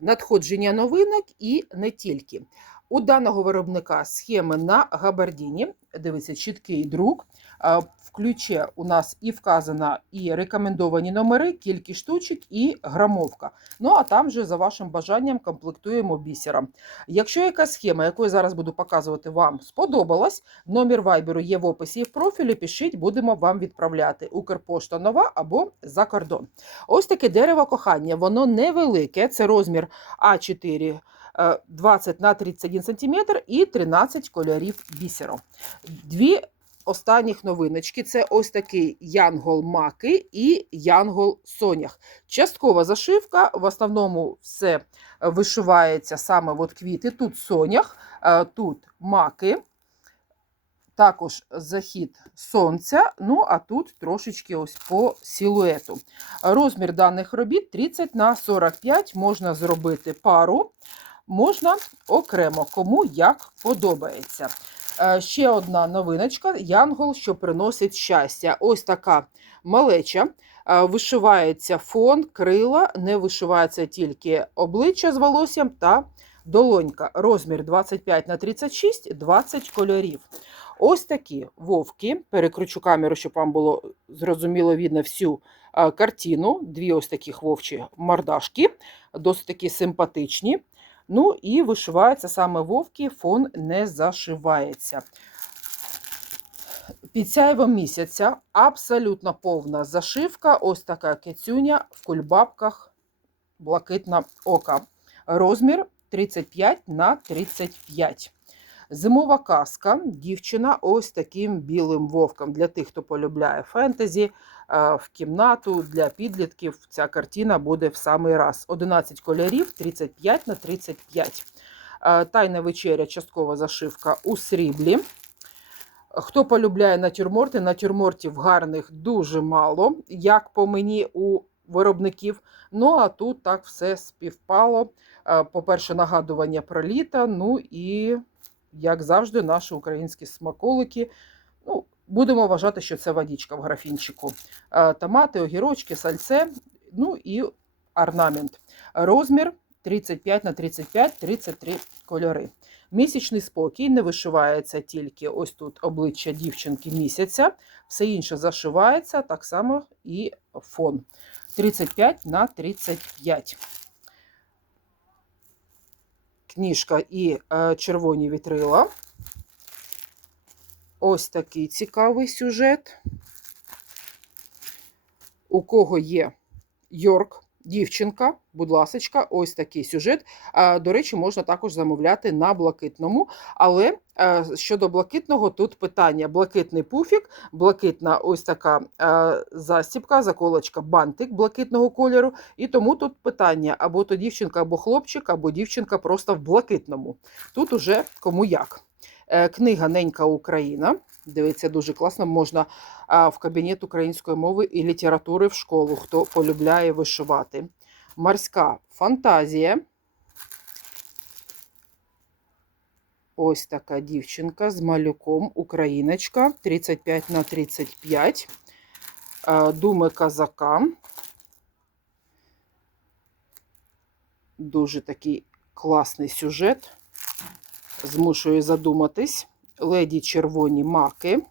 надходження новинок і не тільки. У даного виробника схеми на габардіні. Дивіться, чіткий друк. В ключі у нас і вказано і рекомендовані номери, кількість штучок і грамовка. Ну а там же за вашим бажанням комплектуємо бісером. Якщо якась схема, яку я зараз буду показувати, вам сподобалась, номер вайберу є в описі і в профілі. Пишіть, будемо вам відправляти. Укрпошта нова або за кордон. Ось таке дерево кохання. Воно невелике, це розмір А4. Е, 20 на 31 см і 13 кольорів бісеру. Дві останніх новиночки це ось такий янгол маки і янгол сонях. Часткова зашивка, в основному все вишивається саме от квіти. Тут сонях, е, тут маки, також захід сонця, ну а тут трошечки ось по силуету. Розмір даних робіт 30 на 45 можна зробити пару, можна окремо, кому як подобається. Е, Ще одна новиночка: янгол, що приносить щастя. Ось така малеча. Е, Вишивається фон, крила, не вишивається тільки обличчя з волоссям та долонька. Розмір 25 на 36, 20 кольорів. Ось такі вовки. Перекручу камеру, щоб вам було зрозуміло видно всю е, картину. Дві ось таких вовчі мордашки, досить такі симпатичні. Ну і вишивається саме вовки, фон не зашивається. Під сяйвом місяця абсолютно повна зашивка. Ось така кицюня в кульбабках блакитна ока. Розмір 35 на 35. Зимова казка, дівчина ось таким білим вовком. Для тих, хто полюбляє фентезі, е, в кімнату для підлітків ця картина буде в самий раз. 11 кольорів, 35 на 35. Е, Тайна вечеря, часткова зашивка у сріблі. Хто полюбляє натюрморти, натюрмортів гарних дуже мало, як по мені у виробників. Ну а тут так все співпало. Е, По-перше, нагадування про літо, ну і, як завжди, наші українські смаколики. Ну, Будемо вважати, що це водичка в графінчику. Е, Томати, огірочки, сальце, ну і орнамент. Розмір 35 на 35, 33 кольори. Місячний спокій не вишивається тільки ось тут обличчя дівчинки місяця, все інше зашивається, так само і фон. 35 на 35. Книжка і е, червоні вітрила. Ось такий цікавий сюжет. У кого є Йорк, дівчинка, будь ласочка, ось такий сюжет. До речі, можна також замовляти на блакитному. Але е, щодо блакитного, тут питання: блакитний пуфік, блакитна ось така е, застібка, заколочка, бантик блакитного кольору. І тому тут питання: або то дівчинка, або хлопчик, або дівчинка просто в блакитному. Тут уже кому як. Е, Книга Ненька Україна. Дивиться, дуже класно. Можна в кабінет української мови і літератури в школу, хто полюбляє вишивати. Морська фантазія. Ось така дівчинка з малюком, україночка, 35 на 35. Думи казака. Дуже такий класний сюжет. Змушує задуматись. Леді червоні маки.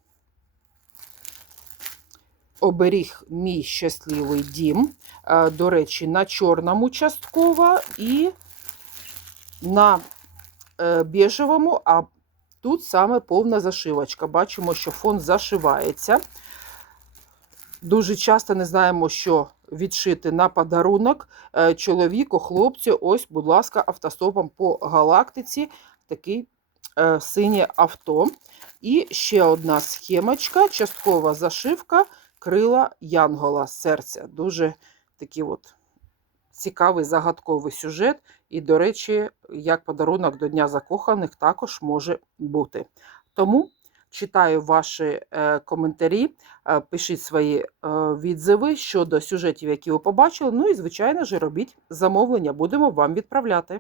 Оберіг мій щасливий дім. Е, До речі, на чорному частково і на е, біжевому, а тут саме повна зашивочка. Бачимо, що фон зашивається. Дуже часто не знаємо, що відшити на подарунок е, чоловіку, хлопцю. Ось, будь ласка, автостопом по галактиці. Такий синє авто. І ще одна схемочка, часткова зашивка, крила Янгола серця. Дуже такий от цікавий загадковий сюжет. І, до речі, як подарунок до Дня закоханих також може бути. Тому читаю ваші е, коментарі, е, пишіть свої е, відзиви щодо сюжетів, які ви побачили. Ну і, звичайно ж, робіть замовлення, будемо вам відправляти.